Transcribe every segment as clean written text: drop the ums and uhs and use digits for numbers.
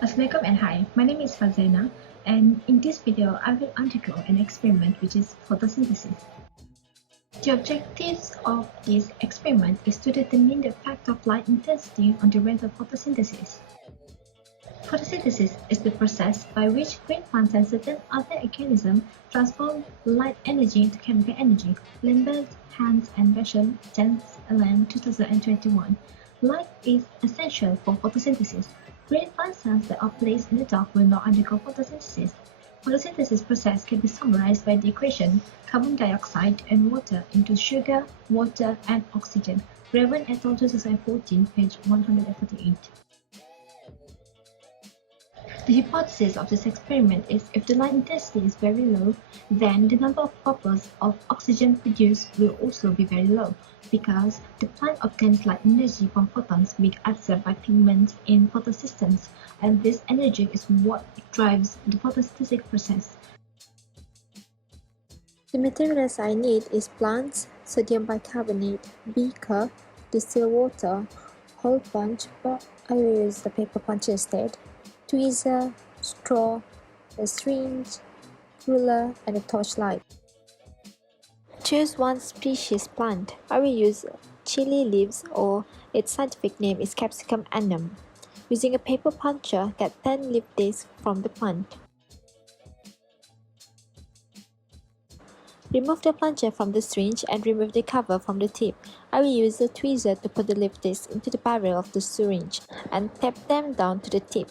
Assalamualaikum and hi, my name is FADZLIANA, and in this video I will undergo an experiment which is photosynthesis. The objectives of this experiment is to determine the effect of light intensity on the rate of photosynthesis. Photosynthesis is the process by which green plants and certain other organisms transform light energy into chemical energy. Lambert, Hans and Basham, 10th Alan 2021. Light is essential for photosynthesis. Green plant cells that are placed in the dark will not undergo photosynthesis. Photosynthesis process can be summarized by the equation carbon dioxide and water into sugar, water and oxygen. Raven et al. 2014, page 148. The hypothesis of this experiment is if the light intensity is very low, then the number of bubbles of oxygen produced will also be very low, because the plant obtains light energy from photons being absorbed by pigments in photosystems, and this energy is what drives the photosynthetic process. The materials I need is plants, sodium bicarbonate, beaker, distilled water, hole punch, but I will use the paper punch instead, tweezer, straw, a syringe, ruler, and a torchlight. Choose one species plant. I will use chili leaves, or its scientific name is Capsicum annum. Using a paper puncher, get 10 leaf discs from the plant. Remove the plunger from the syringe and remove the cover from the tip. I will use the tweezer to put the leaf discs into the barrel of the syringe and tap them down to the tip.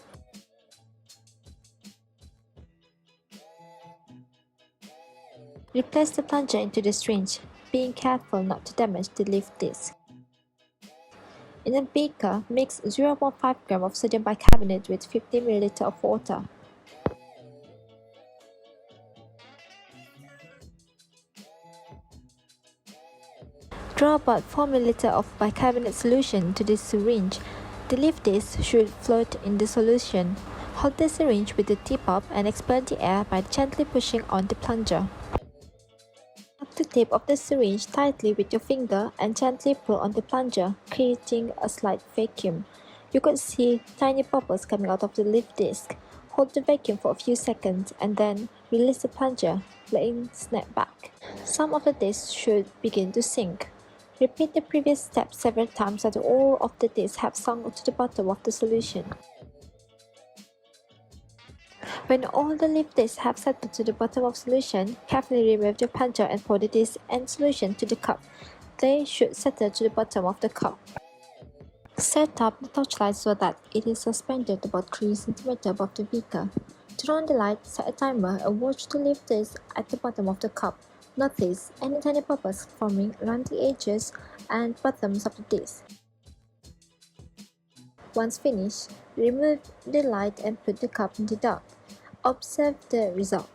Replace the plunger into the syringe, being careful not to damage the leaf disc. In a beaker, mix 0.5 g of sodium bicarbonate with 50 ml of water. Draw about 4 ml of bicarbonate solution to the syringe. The leaf discs should float in the solution. Hold the syringe with the tip up and expel the air by gently pushing on the plunger. Lock the tip of the syringe tightly with your finger and gently pull on the plunger, creating a slight vacuum. You could see tiny bubbles coming out of the leaf disc. Hold the vacuum for a few seconds and then release the plunger, letting it snap back. Some of the discs should begin to sink. Repeat the previous step several times until all of the discs have sunk to the bottom of the solution. When all the leaf discs have settled to the bottom of solution, carefully remove the plunger and pour the disc and solution to the cup. They should settle to the bottom of the cup. Set up the torchlight so that it is suspended about 3 cm above the beaker. Turn on the light, set a timer, and watch the leaf discs at the bottom of the cup. Notice any tiny bubbles forming around the edges and bottoms of the disc. Once finished, remove the light and put the cup in the dark. Observe the result.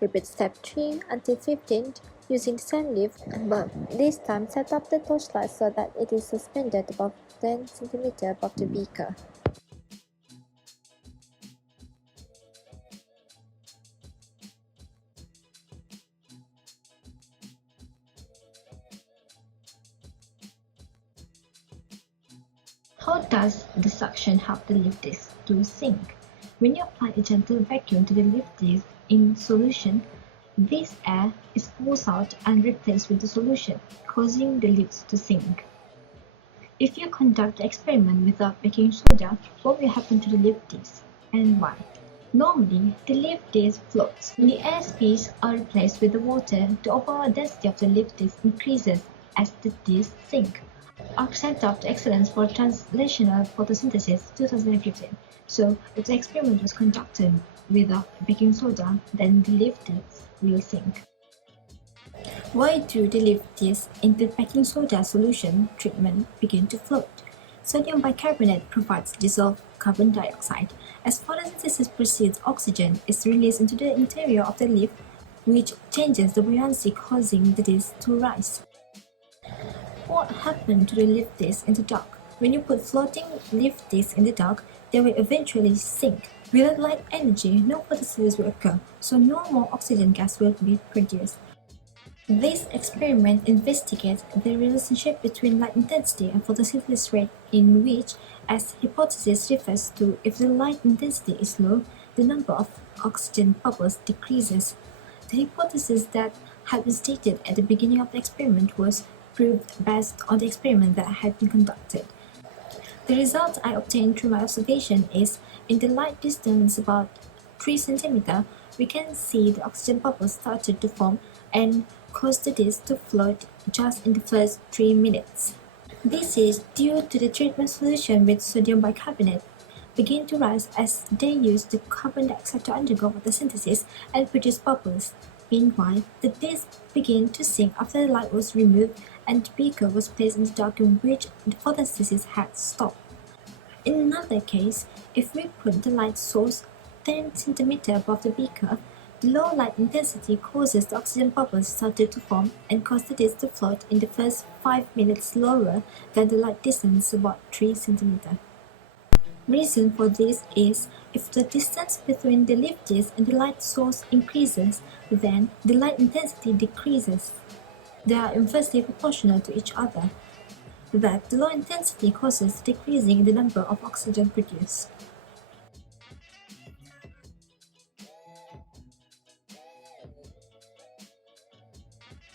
Repeat step 3 until 15 using the same leaf, but this time set up the torchlight so that it is suspended about 10 cm above the beaker. How does the suction help the leaf disc to sink? When you apply a gentle vacuum to the leaf disc in solution, this air is forced out and replaced with the solution, causing the leaves to sink. If you conduct the experiment without baking soda, what will happen to the leaf disc and why? Normally, the leaf disc floats. When the air speeds are replaced with the water, the overall density of the leaf disc increases as the discs sink. Our Center of Excellence for Translational Photosynthesis 2015. So, if the experiment was conducted without baking soda, then the leaf discs will sink. Why do the leaf discs in the baking soda solution treatment begin to float? Sodium bicarbonate provides dissolved carbon dioxide. As photosynthesis proceeds, oxygen is released into the interior of the leaf, which changes the buoyancy, causing the disc to rise. What happened to the leaf discs in the dark? When you put floating leaf discs in the dark, they will eventually sink. Without light energy, no photosynthesis will occur, so no more oxygen gas will be produced. This experiment investigates the relationship between light intensity and photosynthesis rate, in which, as hypothesis refers to, if the light intensity is low, the number of oxygen bubbles decreases. The hypothesis that had been stated at the beginning of the experiment was proved based on the experiment that had been conducted. The result I obtained through my observation is, in the light distance about 3 cm, we can see the oxygen bubbles started to form and cause the disk to float just in the first 3 minutes. This is due to the treatment solution with sodium bicarbonate begin to rise as they use the carbon dioxide to undergo photosynthesis and produce bubbles. Meanwhile, the disk began to sink after the light was removed and the beaker was placed in the dark in which the photosynthesis had stopped. In another case, if we put the light source 10 cm above the beaker, the low light intensity causes the oxygen bubbles started to form and cause the disk to float in the first 5 minutes slower than the light distance about 3 cm. Reason for this is, if the distance between the lift disk and the light source increases, then the light intensity decreases. They are inversely proportional to each other. That the low intensity causes decreasing in the number of oxygen produced.